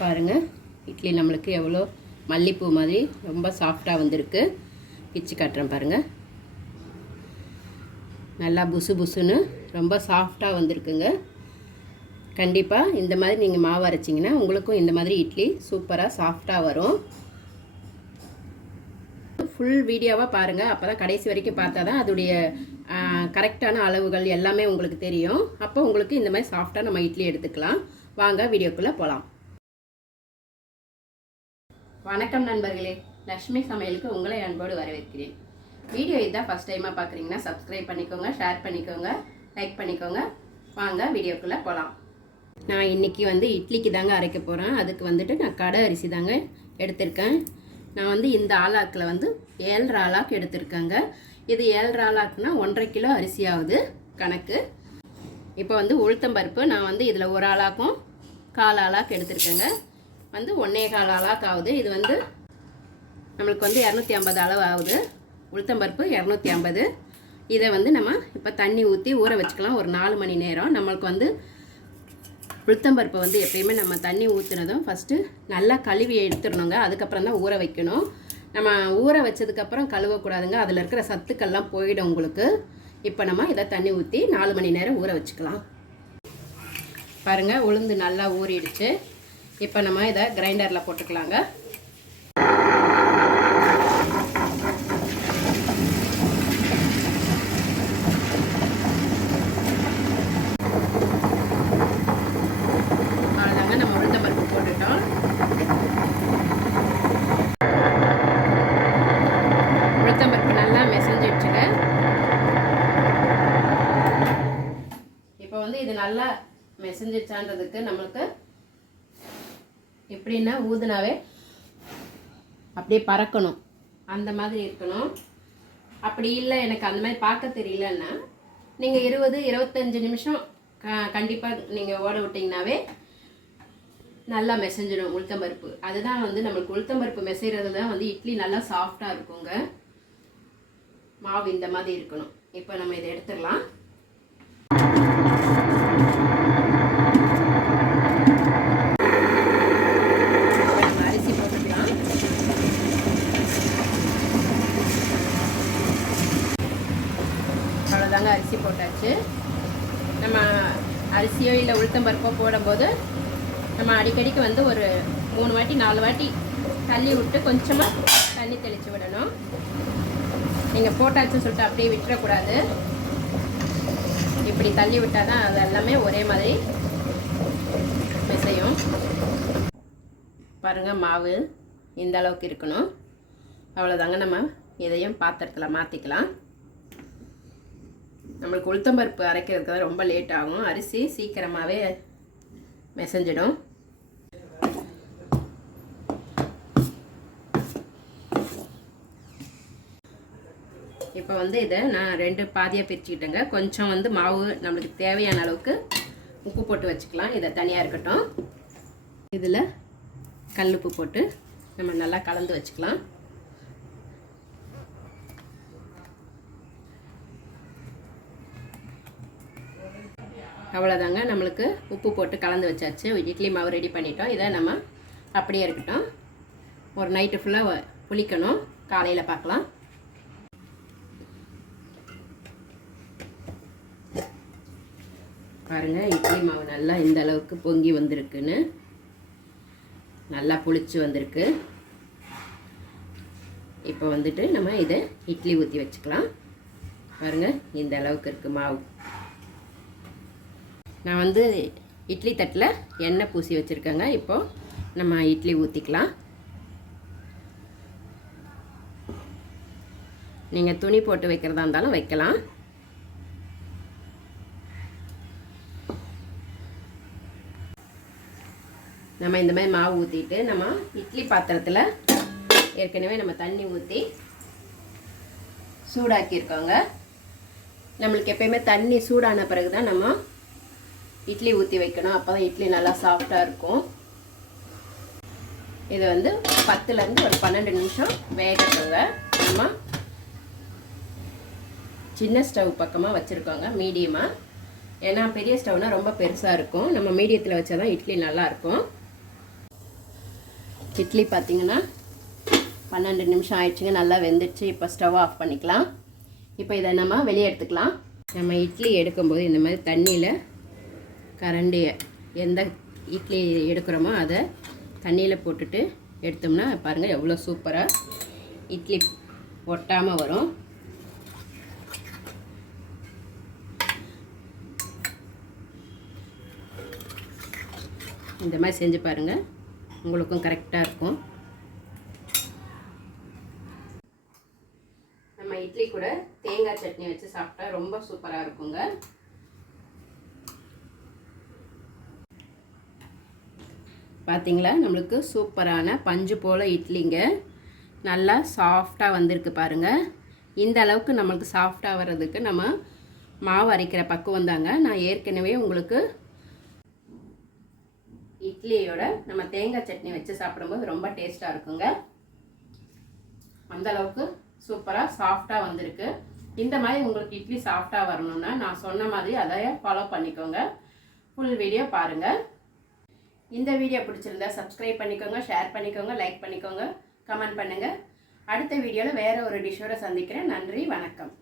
பாருங்கள் இட்லி நம்மளுக்கு எவ்வளோ மல்லிப்பூ மாதிரி ரொம்ப சாஃப்டாக வந்திருக்கு. பிச்சு காட்டுறேன் பாருங்கள் நல்லா புசு புசுன்னு ரொம்ப சாஃப்டாக வந்திருக்குங்க. கண்டிப்பாக இந்த மாதிரி நீங்கள் மாவு அரைச்சிங்கன்னா உங்களுக்கும் இந்த மாதிரி இட்லி சூப்பராக சாஃப்டாக வரும். ஃபுல் வீடியோவாக பாருங்கள் அப்போ தான் கடைசி வரைக்கும் பார்த்தா தான் அதோடைய கரெக்டான அளவுகள் எல்லாமே உங்களுக்கு தெரியும். அப்போ உங்களுக்கு இந்த மாதிரி சாஃப்டாக நம்ம இட்லி எடுத்துக்கலாம். வாங்க வீடியோக்குள்ளே போகலாம் வணக்கம் நண்பர்களே. லக்ஷ்மி சமையலுக்கு உங்களை அன்போடு வரவேற்கிறேன். வீடியோ இதான் ஃபஸ்ட் டைமாக பார்க்குறீங்கன்னா சப்ஸ்கிரைப் பண்ணிக்கோங்க ஷேர் பண்ணிக்கோங்க லைக் பண்ணிக்கோங்க. வாங்க வீடியோக்குள்ளே போகலாம் நான் இன்றைக்கி வந்து இட்லிக்கு தாங்க அரைக்க போகிறேன் அதுக்கு வந்துட்டு நான் கடை அரிசி தாங்க எடுத்திருக்கேன். நான் வந்து இந்த ஆலாக்கில் வந்து ஏழரை ஆலாக்கு எடுத்திருக்கேங்க. இது ஏழரை ஆலாக்குனா ஒன்றரை கிலோ அரிசி ஆகுது கணக்கு. இப்போ வந்து உளுத்தம்பருப்பு நான் வந்து இதில் ஒரு ஆளாக்கும் கால் ஆளாக்கு எடுத்திருக்கேங்க. வந்து ஒன்றே கால் அளவுக்கு ஆகுது இது வந்து நம்மளுக்கு வந்து இரநூத்தி ஐம்பது அளவு ஆகுது உளுத்தம்பருப்பு இரநூத்தி ஐம்பது. இதை வந்து நம்ம இப்போ தண்ணி ஊற்றி ஊற வச்சுக்கலாம். ஒரு நாலு மணி நேரம். நம்மளுக்கு வந்து உளுத்தம்பருப்பை வந்து எப்பயுமே நம்ம தண்ணி ஊற்றுனதும் ஃபஸ்ட்டு நல்லா கழுவி எடுத்துடணுங்க. அதுக்கப்புறம் தான் ஊற வைக்கணும். நம்ம ஊற வச்சதுக்கப்புறம் கழுவக்கூடாதுங்க. அதில் இருக்கிற சத்துக்கள்லாம் போயிடும் உங்களுக்கு. இப்போ நம்ம இதை தண்ணி ஊற்றி நாலு மணி நேரம் ஊற வச்சுக்கலாம். பாருங்கள் உளுந்து நல்லா ஊறிடுச்சு. இப்போ நம்ம இதை கிரைண்டரில் போட்டுக்கலாங்க. நம்ம நல்லா இப்போ வந்து இது நல்லா மெசஞ்சிடுச்சான்றதுக்கு நம்மளுக்கு எப்படின்னா ஊதுனாவே அப்படியே பறக்கணும். அந்த மாதிரி இருக்கணும். அப்படி இல்லை எனக்கு அந்த மாதிரி பார்க்க தெரியலன்னா நீங்கள் இருபது இருபத்தஞ்சு நிமிஷம் க கண்டிப்பாக நீங்கள் ஓட விட்டிங்கனாவே நல்லா மெசஞ்சிடும் உளுத்தம்பருப்பு அதுதான் வந்து நம்மளுக்கு உளுத்தம்பருப்பு மெசைகிறது தான் வந்து இட்லி நல்லா சாஃப்டாக இருக்குங்க. மாவு இந்த மாதிரி இருக்கணும். இப்போ நம்ம இதை எடுத்துடலாம் இப்போ நம்ம அரிசி போட்டுக்கலாம் தாங்க அரிசி போட்டாச்சு. நம்ம அரிசியோ இல்லை உளுத்தம்பருப்போ போடும்போது நம்ம அடிக்கடிக்கு வந்து ஒரு மூணு வாட்டி நாலு வாட்டி தள்ளி விட்டு கொஞ்சமாக தண்ணி தெளித்து விடணும். நீங்கள் போட்டாச்சுன்னு சொல்லிட்டு அப்படியே விட்டுறக்கூடாது. இப்படி தள்ளி விட்டால் தான் அது எல்லாமே ஒரே மாதிரி பிசையும். பாருங்கள் மாவு இந்த அளவுக்கு இருக்கணும். அவ்வளோதாங்க நம்ம இதையும் பாத்திரத்தில் மாற்றிக்கலாம் நம்மளுக்கு உளுத்தம்பருப்பு அரைக்கிறதுக்கு தான் ரொம்ப லேட் ஆகும். அரிசி சீக்கிரமாகவே மெசஞ்சிடும். இப்போ வந்து இதை நான் ரெண்டு பாதியாக பிரிச்சுக்கிட்டேங்க. கொஞ்சம் வந்து மாவு நம்மளுக்கு தேவையான அளவுக்கு உப்பு போட்டு வச்சுக்கலாம். இதை தனியாக இருக்கட்டும். இதில் கல்லுப்பு போட்டு நம்ம நல்லா கலந்து வச்சுக்கலாம். அவ்வளோதாங்க நம்மளுக்கு உப்பு போட்டு கலந்து வச்சாச்சு. இட்லி மாவு ரெடி பண்ணிட்டோம். இதை நம்ம அப்படியே இருக்கட்டும். ஒரு நைட்டு ஃபுல்லாக புளிக்கணும். காலையில் பார்க்கலாம். பாருங்கள் இட்லி மாவு நல்லா இந்த அளவுக்கு பொங்கி வந்திருக்குன்னு. நல்லா புளிச்சு வந்திருக்கு. இப்போ வந்துட்டு நம்ம இதை இட்லி ஊற்றி வச்சுக்கலாம். பாருங்கள் இந்த அளவுக்கு இருக்குது மாவு. நான் வந்து இட்லி தட்டில் எண்ணெய் பூசி வச்சுருக்கேங்க. இப்போது நம்ம இட்லி ஊற்றிக்கலாம் நீங்கள் துணி போட்டு வைக்கிறதா இருந்தாலும் வைக்கலாம். நம்ம இந்த மாதிரி மாவு ஊற்றிட்டு நம்ம இட்லி பாத்திரத்தில் ஏற்கனவே நம்ம தண்ணி ஊற்றி சூடாக்கியிருக்கோங்க. நம்மளுக்கு எப்பயுமே தண்ணி சூடான பிறகு தான் நம்ம இட்லி ஊற்றி வைக்கணும். அப்போ தான் இட்லி நல்லா சாஃப்டாக இருக்கும். இது வந்து பத்துலேருந்து ஒரு பன்னெண்டு நிமிஷம் வேகட்டுங்க. நம்ம சின்ன ஸ்டவ் பக்கமாக வச்சுருக்கோங்க மீடியமாக ஏன்னா பெரிய ஸ்டவ்னால் ரொம்ப பெருசாக இருக்கும். நம்ம மீடியத்தில் வச்சா தான் இட்லி நல்லாயிருக்கும் இட்லி பார்த்தீங்கன்னா பன்னெண்டு நிமிஷம் ஆயிடுச்சுங்க. நல்லா வெந்துடுச்சு. இப்போ ஸ்டவ் ஆஃப் பண்ணிக்கலாம். இப்போ இதை நம்ம வெளியே எடுத்துக்கலாம். நம்ம இட்லி எடுக்கும்போது இந்த மாதிரி தண்ணியில் கரண்டியை எந்த இட்லி எடுக்கிறோமோ அதை தண்ணியில் போட்டுட்டு எடுத்தோம்னா பாருங்கள் எவ்வளோ சூப்பராக இட்லி ஒட்டாமல் வரும். இந்த மாதிரி செஞ்சு பாருங்கள் உங்களுக்கும் கரெக்டாக இருக்கும். நம்ம இட்லி கூட தேங்காய் சட்னி வச்சு சாப்பிட்டா ரொம்ப சூப்பராக இருக்குங்க. பார்த்தீங்களா நம்மளுக்கு சூப்பரான பஞ்சு போல் இட்லிங்க. நல்லா சாஃப்டாக வந்திருக்கு பாருங்கள் இந்த அளவுக்கு நம்மளுக்கு சாஃப்டாக வர்றதுக்கு நம்ம மாவு அரைக்கிற பக்குவம் தாங்க. நான் ஏற்கனவே உங்களுக்கு இட்லியோட நம்ம தேங்காய் சட்னி வச்சு சாப்பிடும்போது ரொம்ப டேஸ்ட்டாக இருக்குங்க. அந்த அளவுக்கு சூப்பராக சாஃப்டாக வந்திருக்கு. இந்த மாதிரி உங்களுக்கு இட்லி சாஃப்டாக வரணும்னா நான் சொன்ன மாதிரி அதை ஃபாலோ பண்ணிக்கோங்க. ஃபுல் வீடியோ பாருங்கள் இந்த வீடியோ பிடிச்சிருந்தா சப்ஸ்கிரைப் பண்ணிக்கோங்க ஷேர் பண்ணிக்கோங்க லைக் பண்ணிக்கோங்க கமெண்ட் பண்ணுங்கள் அடுத்த வீடியோவில் வேறு ஒரு டிஷ்ஷோட சந்திக்கிறேன். நன்றி வணக்கம்.